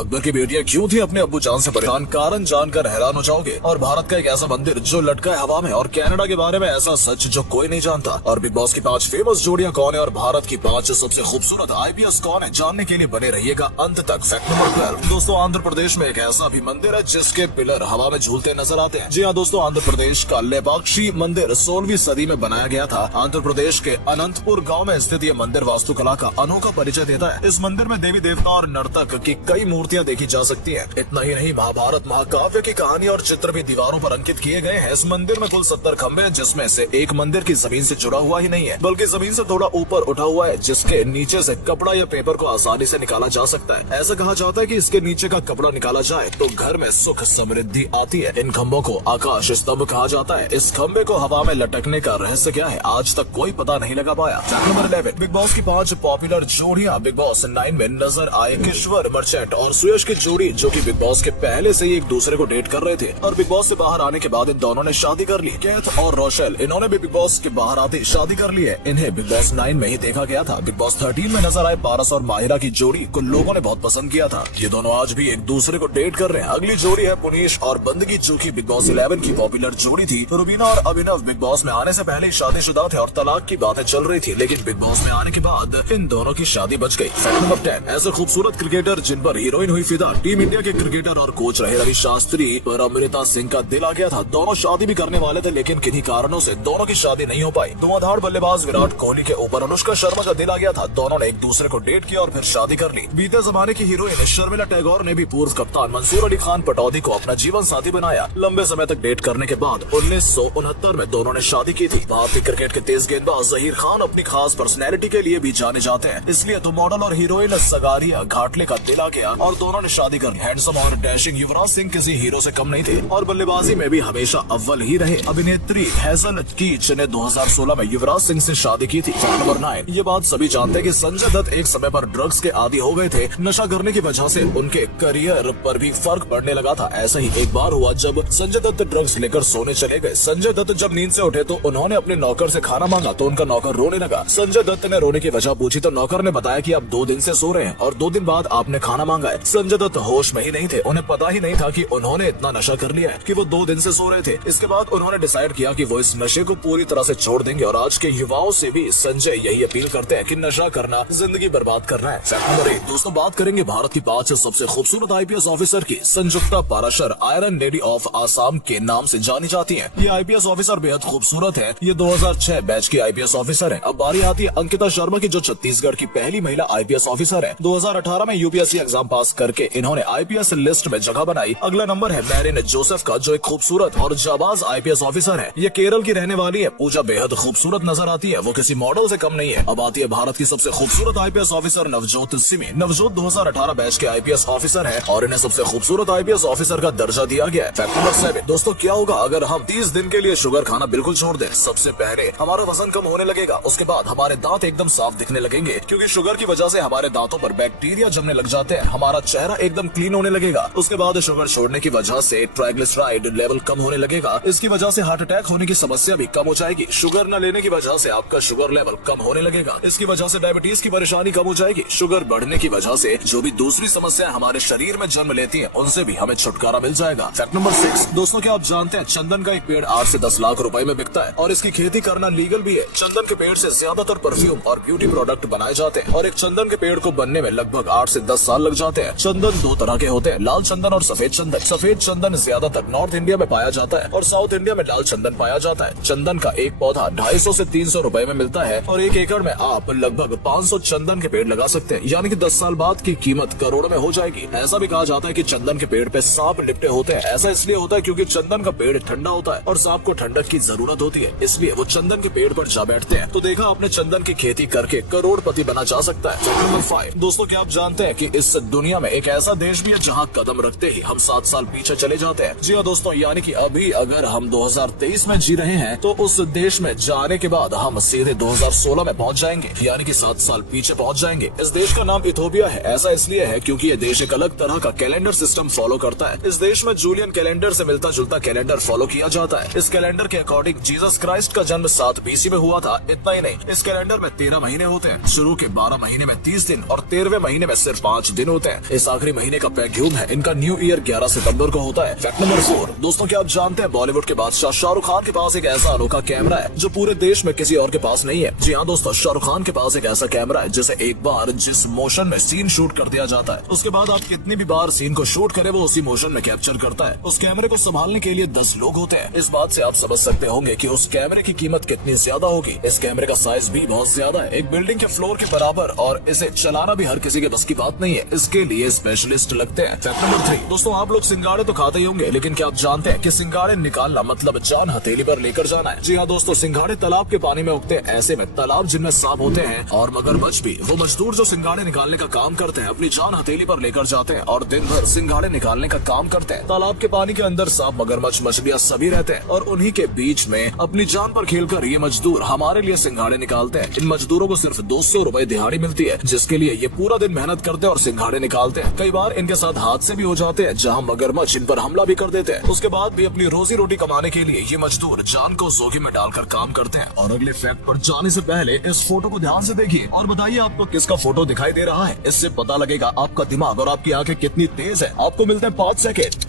अकबर की बेटियां क्यों थी अपने अब्बू जान से परेशान, कारण जानकर हैरान हो जाओगे। और भारत का एक ऐसा मंदिर जो लटका है हवा में, और कनाडा के बारे में ऐसा सच जो कोई नहीं जानता। और बिग बॉस की 5 फेमस जोड़ियां कौन है और भारत की 5 सबसे खूबसूरत IPS कौन है, जानने के लिए बने रहिएगा अंत तक। फैक्ट नंबर 12 दोस्तों, आंध्र प्रदेश में एक ऐसा भी मंदिर है जिसके पिलर हवा में झूलते नजर आते हैं। जी हाँ दोस्तों, आंध्र प्रदेश का लेपाक्षी मंदिर 16वीं सदी में बनाया गया था। आंध्र प्रदेश के अनंतपुर गाँव में स्थित ये मंदिर वास्तुकला का अनोखा परिचय देता है। इस मंदिर में देवी देवता और नर्तक की कई मूर्तियां देखी जा सकती हैं। इतना ही नहीं, महाभारत महाकाव्य की कहानी और चित्र भी दीवारों पर अंकित किए गए हैं। इस मंदिर में कुल 70 खंबे हैं, जिसमें से एक मंदिर की जमीन से जुड़ा हुआ ही नहीं है, बल्कि जमीन से थोड़ा ऊपर उठा हुआ है, जिसके नीचे से कपड़ा या पेपर को आसानी से निकाला जा सकता है। ऐसा कहा जाता है कि इसके नीचे का कपड़ा निकाला जाए तो घर में सुख समृद्धि आती है। इन खंभों को आकाश स्तंभ कहा जाता है। इस खंबे को हवा में लटकने का रहस्य क्या है, आज तक कोई पता नहीं लगा पाया। नंबर 11 बिग बॉस की 5 पॉपुलर जोड़ियां बिग बॉस 9 में नजर आए। किश्वर मर्चेंट और सुयश की जोड़ी, जो कि बिग बॉस के पहले से ही एक दूसरे को डेट कर रहे थे, और बिग बॉस से बाहर आने के बाद इन दोनों ने शादी कर ली। केथ और रोशेल, इन्होंने भी बिग बॉस के बाहर आते शादी कर ली है। इन्हें बिग बॉस 9 में ही देखा गया था। बिग बॉस 13 में नजर आए पारस और माहिरा की जोड़ी को लोगों ने बहुत पसंद किया था। ये दोनों आज भी एक दूसरे को डेट कर रहे हैं। अगली जोड़ी है पुनीश और बंदगी, जो की बिग बॉस 11 की पॉपुलर जोड़ी थी। रुबीना और अभिनव बिग बॉस में आने से पहले ही शादीशुदा थे और तलाक की बातें चल रही थी, लेकिन बिग बॉस में आने के बाद इन दोनों की शादी बच गई। फैक्ट नंबर 10 ऐसे खूबसूरत क्रिकेटर जिन पर हीरोइन हुई फिदा। टीम इंडिया के क्रिकेटर और कोच रहे रवि शास्त्री पर अमृता सिंह का दिल आ गया था। दोनों शादी भी करने वाले थे, लेकिन किन्हीं कारणों से दोनों की शादी नहीं हो पाई। धुआंधार बल्लेबाज विराट कोहली के ऊपर अनुष्का शर्मा का दिल आ गया था। दोनों ने एक दूसरे को डेट किया और फिर शादी कर ली। बीते जमाने की हीरोइन शर्मिला टैगोर ने भी पूर्व कप्तान मंसूर अली खान पटौदी को अपना जीवन साथी बनाया। लंबे समय तक डेट करने के बाद 1969 में दोनों ने शादी की थी। भारतीय क्रिकेट के तेज गेंदबाज जहीर खान अपनी खास पर्सनैलिटी के लिए भी जाने जाते हैं, इसलिए तो मॉडल और हीरोइन सगारिया घाटले का दिल आ गया और दोनों ने शादी कर ली। हैंडसम और डैशिंग युवराज सिंह किसी हीरो से कम नहीं थे और बल्लेबाजी में भी हमेशा अव्वल ही रहे। अभिनेत्री हैजल कीच ने 2016 में युवराज सिंह से शादी की थी। नंबर 9 ये बात सभी जानते हैं कि संजय दत्त एक समय पर ड्रग्स के आदी हो गए थे। नशा करने की वजह से उनके करियर पर भी फर्क पड़ने लगा था। ऐसा ही एक बार हुआ जब संजय दत्त ड्रग्स लेकर सोने चले गए। संजय दत्त जब नींद से उठे तो उन्होंने अपने नौकर से खाना मांगा तो उनका नौकर रोने लगा। संजय दत्त ने रोने की वजह पूछी तो नौकर ने बताया कि आप 2 दिन से सो रहे हैं और 2 दिन बाद आपने खाना मांगा है। संजय दत्त होश में ही नहीं थे। उन्हें पता ही नहीं था कि उन्होंने इतना नशा कर लिया है कि वो 2 दिन से सो रहे थे। इसके बाद उन्होंने डिसाइड किया कि वो इस नशे को पूरी तरह से छोड़ देंगे और आज के युवाओं से भी संजय यही अपील करते हैं कि नशा करना जिंदगी बर्बाद करना है। फैक्ट नंबर 1 दोस्तों, बात करेंगे भारत की 5 सबसे खूबसूरत IPS ऑफिसर की। Sanjukta Parashar iron lady of Assam के नाम से जानी जाती है। ये IPS ऑफिसर बेहद खूबसूरत है। ये 2006 बैच की IPS ऑफिसर है। अब बारी आती है अंकिता शर्मा की, जो छत्तीसगढ़ की पहली महिला IPS ऑफिसर है। 2018 में UPSC एग्जाम पास करके इन्होंने IPS लिस्ट में जगह बनाई। अगला नंबर है मैरिन जोसेफ का, जो एक खूबसूरत और जाबाज IPS ऑफिसर है। ये केरल की रहने वाली है। पूजा बेहद खूबसूरत नजर आती है, वो किसी मॉडल से कम नहीं है। अब आती है भारत की सबसे खूबसूरत IPS officer Navjot Simi. Navjot 2018 batch के IPS ऑफिसर है और इन्हें सबसे खूबसूरत IPS ऑफिसर का दर्जा दिया गया है। फैक्ट नंबर 7 दोस्तों, क्या होगा अगर हम 30 दिन के लिए शुगर खाना बिल्कुल छोड़ दें? सबसे पहले हमारा वजन कम होने लगेगा, उसके बाद हमारे दांत एकदम साफ दिखने लगेंगे, क्योंकि शुगर की वजह से हमारे दांतों पर बैक्टीरिया जमने लग जाते हैं। हमारा चेहरा एकदम क्लीन होने लगेगा। उसके बाद शुगर छोड़ने की वजह से ट्राइग्लिसराइड लेवल कम होने लगेगा। इसकी वजह से हार्ट अटैक होने की समस्या भी कम हो जाएगी। शुगर न लेने की वजह से आपका शुगर लेवल कम होने लगेगा। इसकी वजह से डायबिटीज की परेशानी कम हो जाएगी। शुगर बढ़ने की वजह से जो भी दूसरी समस्या हमारे शरीर में जन्म लेती है, उनसे भी हमें छुटकारा मिल जाएगा। फैक्ट नंबर 6 दोस्तों, क्या आप जानते हैं चंदन का एक पेड़ 8 से 10 लाख रुपए में बिकता है और इसकी खेती करना लीगल भी है। चंदन के पेड़ से ज्यादातर परफ्यूम और ब्यूटी प्रोडक्ट बनाए जाते हैं और एक चंदन के पेड़ को बनने में लगभग 8 से 10 साल लग जाते हैं। चंदन 2 तरह के होते हैं, लाल चंदन और सफेद चंदन। सफेद चंदन ज्यादातर नॉर्थ इंडिया में पाया जाता है और साउथ इंडिया में लाल चंदन पाया जाता है। चंदन का एक पौधा 250 से 300 रुपए में मिलता है और 1 एकड़ में आप लगभग 500 चंदन के पेड़ लगा सकते हैं, यानी कि 10 साल बाद की कीमत करोड़ों में हो जाएगी। ऐसा भी कहा जाता है कि चंदन के पेड़ पे सांप लिपटे होते हैं। ऐसा इसलिए होता है क्योंकि चंदन का पेड़ ठंडा होता है और सांप को ठंडक की जरूरत होती है, इसलिए वो चंदन के पेड़ पर जा बैठते हैं। तो देखा आपने, चंदन की खेती करके करोड़पति बना जा सकता है। नंबर 5 दोस्तों, क्या आप जानते हैं कि इस दुनिया में एक ऐसा देश भी है जहाँ कदम रखते ही हम 7 साल पीछे चले जाते हैं? जी हाँ दोस्तों, यानी कि अभी अगर हम 2023 में जी रहे हैं तो उस देश में जाने के बाद हम सीधे 2016 में पहुँच जाएंगे, यानी कि 7 साल पीछे पहुँच जाएंगे। इस देश का नाम इथोपिया है। ऐसा इसलिए है क्योंकि ये देश एक अलग तरह का कैलेंडर सिस्टम फॉलो करता है। इस देश में जूलियन कैलेंडर से मिलता जुलता कैलेंडर फॉलो किया जाता है। इस कैलेंडर के अकॉर्डिंग जीसस क्राइस्ट का जन्म 7 BC में हुआ था। इतना ही नहीं, इस कैलेंडर में 13 महीने होते हैं। शुरू के 12 महीने में 30 दिन और 13वें महीने में सिर्फ 5 दिन होते हैं। इस आखिरी महीने का पैग्यूम है। इनका न्यू ईयर 11 सितंबर को होता है। फैक्ट नंबर 4, दोस्तों क्या आप जानते हैं बॉलीवुड के बादशाह शाहरुख खान के पास एक ऐसा अनोखा कैमरा है जो पूरे देश में किसी और के पास नहीं है। जी हाँ दोस्तों, शाहरुख खान के पास एक ऐसा कैमरा है जिसे एक बार जिस मोशन में सीन शूट कर दिया जाता है, उसके बाद आप कितनी भी बार सीन को शूट करें वो उसी मोशन में कैप्चर करता है। उस कैमरे को संभालने के लिए 10 लोग होते हैं। इस बात से आप समझ सकते होंगे कि उस कैमरे की कीमत कितनी ज्यादा होगी। इस कैमरे का साइज भी बहुत ज्यादा है, एक बिल्डिंग के फ्लोर के बराबर, और इसे चलाना भी हर किसी के बस की बात नहीं है। इसके लिए स्पेशलिस्ट लगते हैं। फैक्ट नंबर 3, दोस्तों आप लोग सिंगाड़े तो खाते ही होंगे, लेकिन क्या आप जानते हैं कि सिंगाड़े निकालना मतलब जान हथेली पर लेकर जाना है। जी हाँ दोस्तों, सिंगाड़े तालाब के पानी में उगते हैं। ऐसे में तालाब जिनमें सांप होते हैं और मगरमच्छ भी, वो मजदूर जो सिंगाड़े निकालने का काम करते हैं अपनी जान हथेली पर लेकर जाते हैं और दिन भर सिंगाड़े निकालने का काम करते हैं। तालाब के पानी के अंदर सांप, मगरमच्छ, मछलियाँ सभी रहते हैं और उन्हीं के बीच में अपनी जान पर खेलकर ये मजदूर हमारे लिए सिंगाड़े निकालते हैं। इन मजदूरों को सिर्फ 200 रुपए दिहाड़ी मिलती है, जिसके लिए ये पूरा दिन मेहनत करते हैं और सिंगाड़े निकालते हैं। कई बार इनके साथ हादसे भी हो जाते हैं जहाँ मगरमच्छ इन पर हमला भी कर देते हैं। उसके बाद भी अपनी रोजी रोटी कमाने के लिए ये मजदूर जान को जोखिम में डालकर काम करते हैं। और अगले फैक्ट पर जाने से पहले इस फोटो को ध्यान से देखिए और बताइए आपको किसका फोटो दिखाई दे रहा है। इससे पता लगेगा आपका दिमाग और आपकी आंखें कितनी तेज है। आपको मिलते हैं 5 सेकेंड।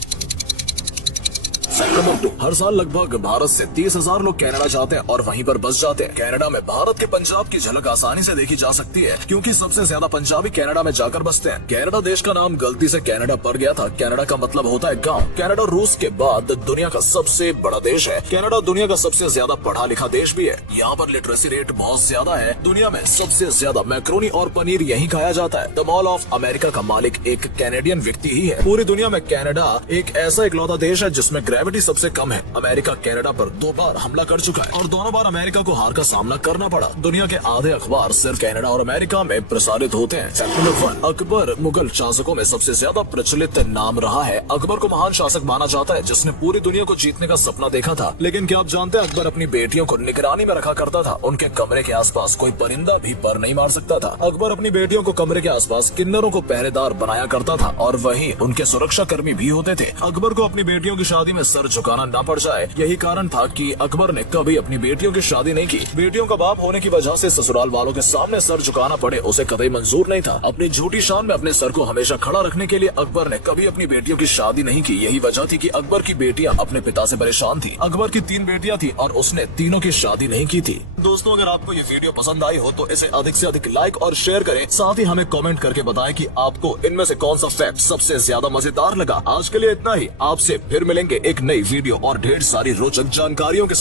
फैक्ट नंबर 2, हर साल लगभग भारत से 30,000 लोग कनाडा जाते हैं और वहीं पर बस जाते हैं। कनाडा में भारत के पंजाब की झलक आसानी से देखी जा सकती है क्योंकि सबसे ज्यादा पंजाबी कनाडा में जाकर बसते हैं। कनाडा देश का नाम गलती से कनाडा पड़ गया था। कनाडा का मतलब होता है गांव। कनाडा रूस के बाद दुनिया का सबसे बड़ा देश है। कनाडा दुनिया का सबसे ज्यादा पढ़ा लिखा देश भी है। यहाँ पर लिटरेसी रेट बहुत ज्यादा है। दुनिया में सबसे ज्यादा मैक्रोनी और पनीर यही खाया जाता है। द मॉल ऑफ अमेरिका का मालिक एक कैनेडियन व्यक्ति ही है। पूरी दुनिया में कनाडा एक ऐसा इकलौता देश है जिसमें ग्रेविटी सबसे कम है। अमेरिका कनाडा पर 2 बार हमला कर चुका है और दोनों बार अमेरिका को हार का सामना करना पड़ा। दुनिया के आधे अखबार सिर्फ कनाडा और अमेरिका में प्रसारित होते हैं। फैक्ट नंबर 1, अकबर मुगल शासकों में सबसे ज्यादा प्रचलित नाम रहा है। अकबर को महान शासक माना जाता है जिसने पूरी दुनिया को जीतने का सपना देखा था। लेकिन क्या आप जानते हैं अकबर अपनी बेटियों को निगरानी में रखा करता था। उनके कमरे के आसपास कोई परिंदा भी पर नहीं मार सकता था। अकबर अपनी बेटियों को कमरे के आसपास किन्नरों को पहरेदार बनाया करता था और वहीं उनके सुरक्षा कर्मी भी होते थे। अकबर को अपनी बेटियों की शादी में सर झुकाना न पड़ जाए, यही कारण था कि अकबर ने कभी अपनी बेटियों की शादी नहीं की। बेटियों का बाप होने की वजह से ससुराल वालों के सामने सर झुकाना पड़े उसे कतई मंजूर नहीं था। अपनी झूठी शान में अपने सर को हमेशा खड़ा रखने के लिए अकबर ने कभी अपनी बेटियों की शादी नहीं की। यही वजह थी कि अकबर की बेटियां अपने पिता से परेशान थी। अकबर की 3 बेटियां थी और उसने तीनों की शादी नहीं की थी। दोस्तों अगर आपको ये वीडियो पसंद आई हो तो इसे अधिक से अधिक लाइक और शेयर करें। साथ ही हमें कमेंट करके बताएं कि आपको इनमें से कौन सा फैक्ट सबसे ज्यादा मजेदार लगा। आज के लिए इतना ही। आपसे फिर मिलेंगे एक नई वीडियो और ढेर सारी रोचक जानकारियों के साथ।